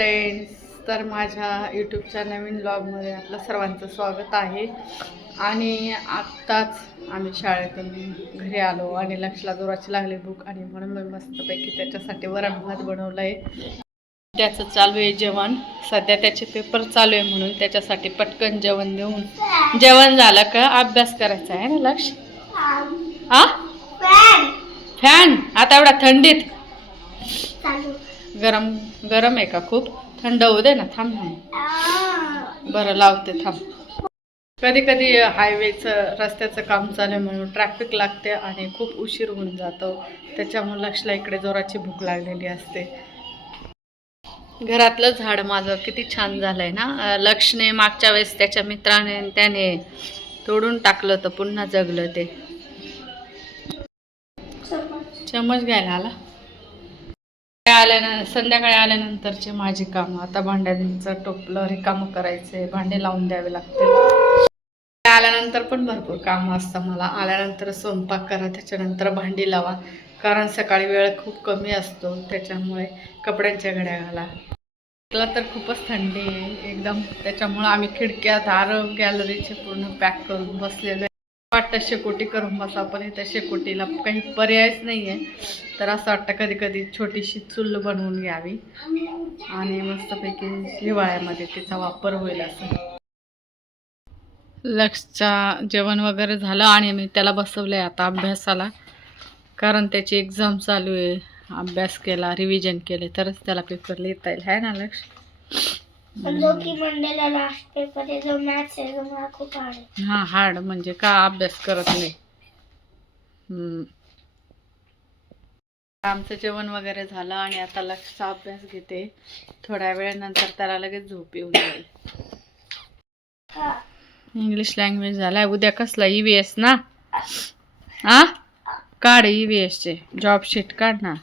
Friends, तर माझ्या यूट्यूबच्या नवीन ब्लॉगमध्ये आपलं सर्वांचं स्वागत आहे. आणि आत्ताच आम्ही शाळेतून घरी आलो आणि लक्षला जोराची लागली भूक आणि म्हणून मी मस्तपैकी त्याच्यासाठी वरण भात बनवलं आहे. त्याचं चालू आहे जेवण. सध्या त्याचे पेपर चालू आहे म्हणून त्याच्यासाठी पटकन जेवण देऊन जेवण झालं का अभ्यास करायचा आहे ना लक्ष. फॅन आता एवढा थंडीत गरम गरम आहे का? खूप थंड होऊ दे ना. थांब ना, बरं लावते थांब. कधी कधी हायवेचं रस्त्याचं काम चालू आहे म्हणून ट्रॅफिक लागते आणि खूप उशीर होऊन जातो. त्याच्यामुळे लक्षला इकडे जोराची भूक लागलेली असते. घरातलं झाड माझं किती छान झालंय ना. लक्षने मागच्या वेळेस त्याच्या मित्राने त्याने तोडून टाकलं तर पुन्हा जगलं. ते चमच घ्यायला आला. संध्याकाळी आल्यानंतरचे माझी कामं. आता भांड्यांचं टोपलं रिकामं करायचे, भांडे लावून द्यावे लागते. आल्यानंतर पण भरपूर कामं असतं मला. आल्यानंतर स्वयंपाक करा, त्याच्यानंतर भांडी लावा, कारण सकाळी वेळ खूप कमी असतो. त्याच्यामुळे कपड्यांच्या घड्या घाला. तर खूपच थंडी आहे एकदम. त्याच्यामुळे आम्ही खिडक्या दार गॅलरीचे पूर्ण पॅक करून बसलेलो. वाटतं शेकोटी करून बसा, पण इथं शेकोटीला काही पर्यायच नाही आहे. तर असं वाटतं कधी कधी छोटीशी चूल बनवून घ्यावी आणि मस्तपैकी हिवाळ्यामध्ये तिचा वापर होईल असं. लक्षचा जेवण वगैरे झालं आणि मी त्याला बसवलं आहे आता अभ्यासाला, कारण त्याची एक्झाम चालू आहे. अभ्यास केला, रिव्हिजन केले तरच त्याला पेपर लिहिता येईल, है ना लक्ष? जो की मंडेला लास्ट पेपर आहे, जो मॅथ्स आहे, जो मला खूप हार्ड आहे. हां, हार्ड म्हणजे का अभ्यास करत नाही. आमचं जेवण वगैरे झालं आणि आता लक्षचा अभ्यास घेते. थोड्या वेळानंतर त्याला लगेच झोप येऊन जाईल. इंग्लिश लँग्वेज झालाय. उद्या कसला EVS ना? काढ EVSचे जॉब शीट काढ ना.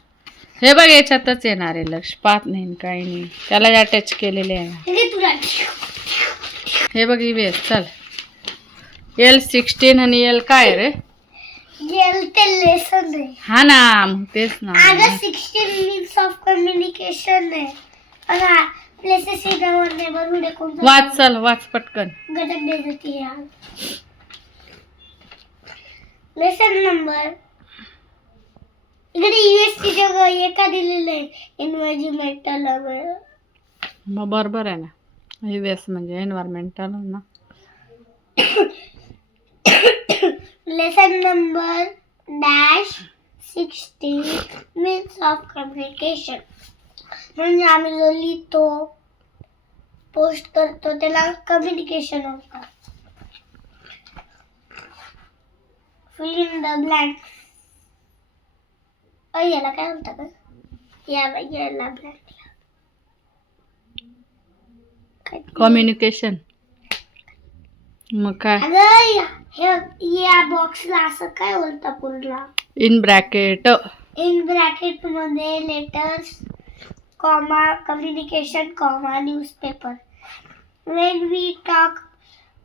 हे बघ याच्यातच येणार आहे. लक्ष पाहत नाही काही नाही, त्याला अटॅच केलेले आहे. हे बघ EVS. चल L16 आणि L काय रे? लेसन आहे. हा ना, मग तेच ना. 16 मीन्स ऑफ कम्युनिकेशन आहे. प्लेसेस वाच, चल वाच पटकन. गदर देती है. लेसन नंबर इकडे यूएसची जगह ये का दिलेलं आहे. एन्व्हायरमेंटल. मग बरोबर आहे ना. EVS म्हणजे एन्व्हायरमेंटल ना. Lesson number -16 means of communication. म्हणजे आम्ही जो लिहितो, पोस्ट करतो, त्याला कम्युनिकेशन होतं. Fill in the blank. याला काय म्हणतात का? याला ब्लँक कम्युनिकेशन. मग काय? या बॉक्सला असं काय बोलता पूर्ण? In bracket. इन ब्रॅकेट मध्ये letters, comma, communication, comma, newspaper. When we talk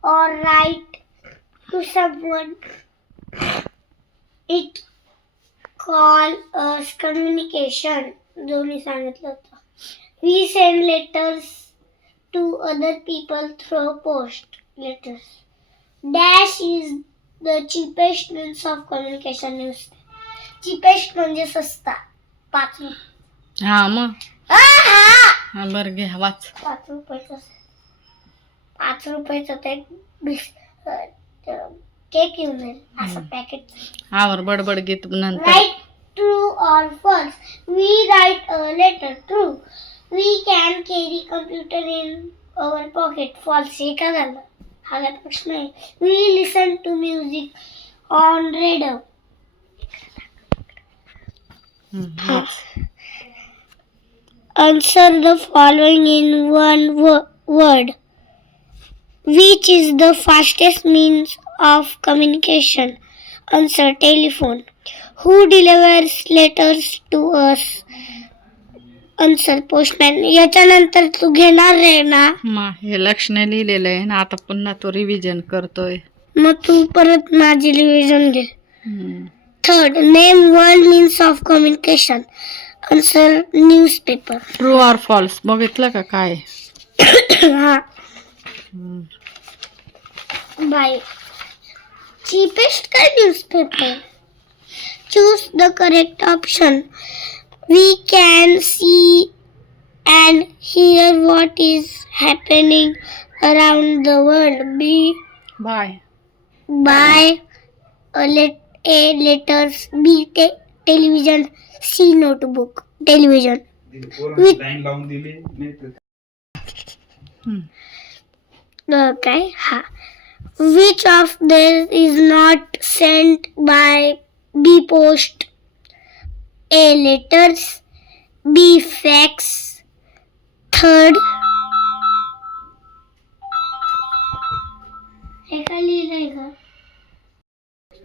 or write to someone, it call us communication. जो मी सांगितलं होतं. We send letters to other people through post letters. Dash is the cheapest means of communication. News. cheapest म्हणजे सस्ता. 5 रुपये. हा मग बरं घे वाच. 5 रुपयाचं. 5 रुपयाचं ते केक येऊन जाईल असं पॅकेट. आवर बडबड घेत नंतर. राईट ट्रू और false. We write a letter. True. We can carry computer in our pocket. False. हे का झालं? हा प्रश्न आहे. We listen to music on radio. Answer the following in one word. Which is the fastest means of communication? Answer telephone. Who delivers letters to us? Answer postman. याच्यानंतर तू घेणार रे ना. हे लक्षणे लिहिलेलं आहे ना. आता पुन्हा तो रिव्हिजन करतोय. मग तू परत माझी रिव्हिजन घे. Third. Name one means of communication. Answer newspaper. True or false बघितलं का काय? हा. Buy. Cheapest का newspaper? Choose the correct option. We can see and hear what is happening around the world. Bye. Buy a letters. B television. C notebook. Television. Okay. Ha. Which of these is not sent by B post? A letters. B fax. Third.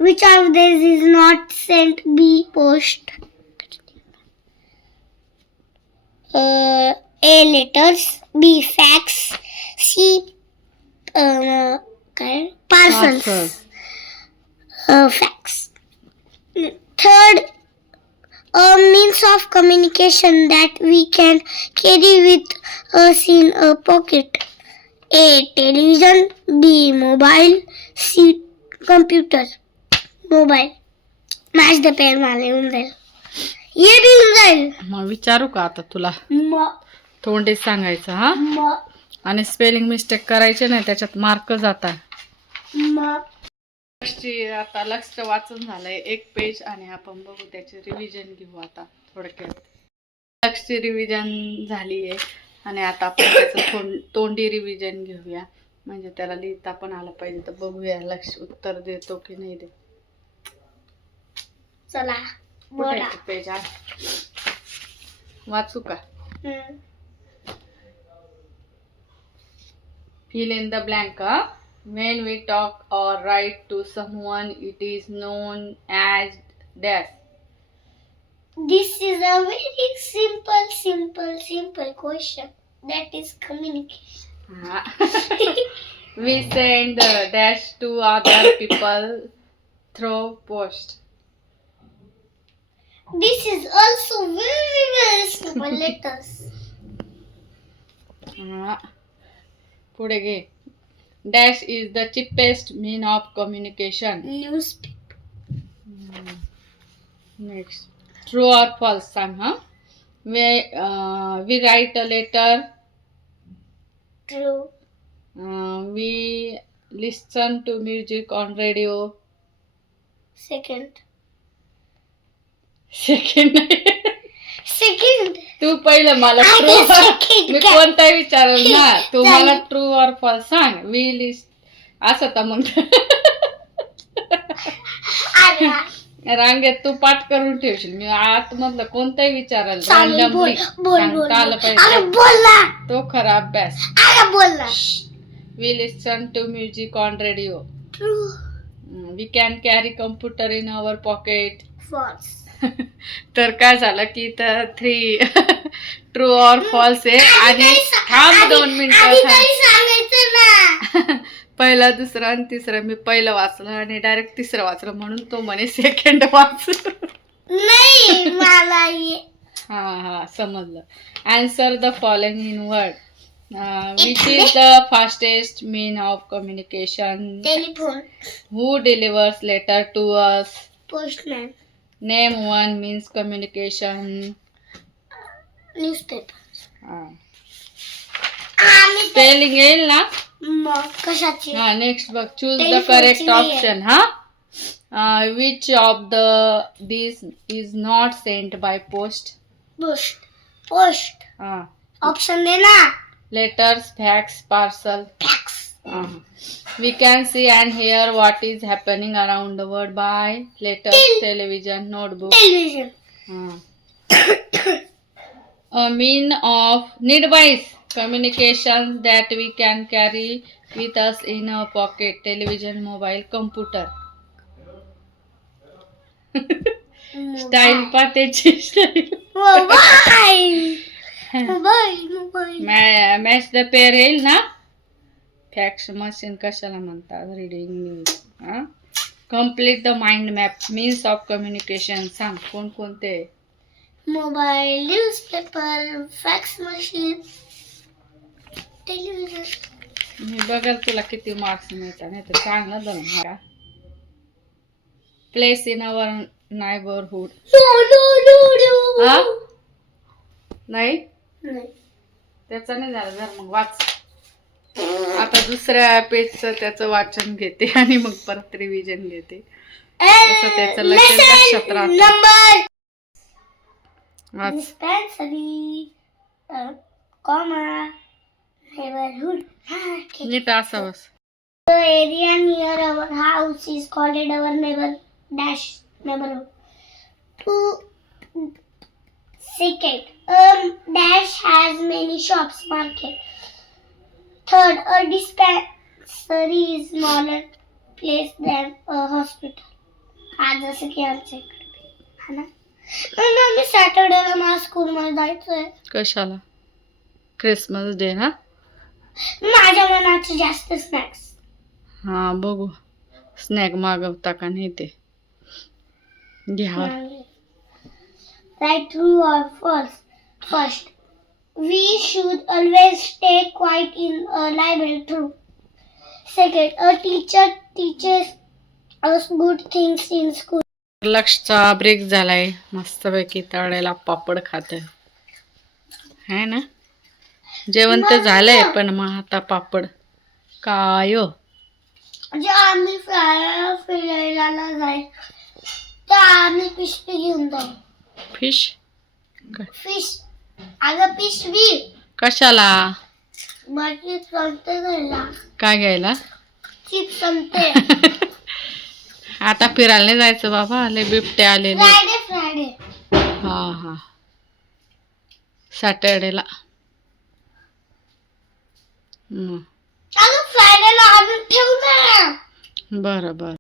Which of these is not sent B post? A letters. B fax. C parcels. Fax. Third, a means of communication that we can carry with us in a pocket. A television. B mobile. C computer. Mobile. Match the pair मला येऊन जाईल. ये बी येऊन जाईल. मग विचारू का आता तुला? तोंडीच सांगायचं हा. आणि स्पेलिंग मिस्टेक करायचे नाही, त्याच्यात मार्क जातात. आता लक्ष वाचून झालंय 1 पेज आणि आपण बघू त्याचे रिव्हिजन घेऊ आता थोडक्यात. लक्ष रिव्हिजन झालीये आणि आता आपण त्याचं तोंडी रिव्हिजन घेऊया, म्हणजे त्याला लिहिता पण आलं पाहिजे. तर बघूया लक्ष उत्तर देतो की नाही देत. चला पेज वाचू का? Fill in the blank. When we talk or write to someone, it is known as dash. This is a very simple question. That is communication. We send dash to other people through post. This is also very simple letters. पुढे घे. Dash is the cheapest mean of communication. Newspaper. Next. True or false सांग हा. We write a letter. True. We listen to music on radio. Second. तू पहिलं मला true मी कोणता विचारल ना, तू मला ट्रू ऑर फॉल्स सांग. वी लिस्ट असं तर मग रांगेत तू पाठ करून ठेवशील. मी आतमधलं कोणताही विचारल रॅन्डमली सांगता आलं पाहिजे. तो खरा अभ्यास. We listen to music on radio. We can carry computer in our pocket. False. तर काय झालं की तर 3 ट्रू ऑर फॉल्स आहे. आणि थांब 2 मिनिटं. पहिला दुसरा आणि तिसरं. मी पहिलं वाचलं आणि डायरेक्ट तिसरं वाचलं, म्हणून तो म्हणे सेकंड वाच. नाही मला हा समजलं. Answer the following in word. Which is the fastest mean of communication? Telephone. Who delivers letter to us? Postman. Name one means communication. Newspaper. Spelling येईल ना? कशाची? हा नेक्स्ट बघ. Choose the correct option. हा which of the this is not sent by post? Post. हा option दे ना. Letters, fax, parcel. Fax. We can see and hear what is happening around the world by letters, television, notebook. Television. A mean of device communication that we can carry with us in a pocket. Television, mobile, computer. Style पातेची style. Mobile. Match the pair येईल ना? Fax machine कशाला म्हणतात? Reading news. Complete the mind map means of communication. सांग कोणकोणते? Mobile, newspaper, fax machine, television. मी बघाल तुला किती मार्क्स मिळतात. नाही तर चांगलं धरून मला. Place in our neighbourhood. हा? नाही त्याचं नाही झालं. जर मग वाच. आता दुसऱ्या पेजचं त्याचं वाचन घेते आणि मग परत रिव्हिजन घेते. तसं त्याचं लक्षात राहतं. नंबर वाच. Dispensary, comma, neighbourhood. नीट असं बस. The area near our house is called our neighborhood. Second, dash has many shops, market. Third, a dispensary is smaller place than a hospital. आज जसं की आमच्या इकडे हा ना. मी सॅटर्डेला मला स्कूलमध्ये जायचंय. कशाला? क्रिसमस डे ना. माझ्या मनाचे जास्त स्नॅक्स. हा बघू स्नॅक मागवता का नाही ते घ्या. Right, true or false? First, we should always stay quiet in a library. True. Second, a teacher teaches us good things in school. लक्षचा ब्रेक झालाय. मस्तपैकी तळलेला पापड खात आहे ना. जेवण तर झालंय पण मग आता पापड काय हो. म्हणजे आम्ही फिरायला जाईल तर आम्ही पिशवी घेऊन जाऊ. फिश फिश अगं पिशवी कशाला? बाकी संपते घ्यायला. काय घ्यायला? चिप्स संपते. आता फिरायला नाही जायचं बाबा. आले बिबटे आलेले. फ्रायडे. हा हा सॅटर्डेला. अगं फ्रायडेला आणून ठेव ना. बरं बरं.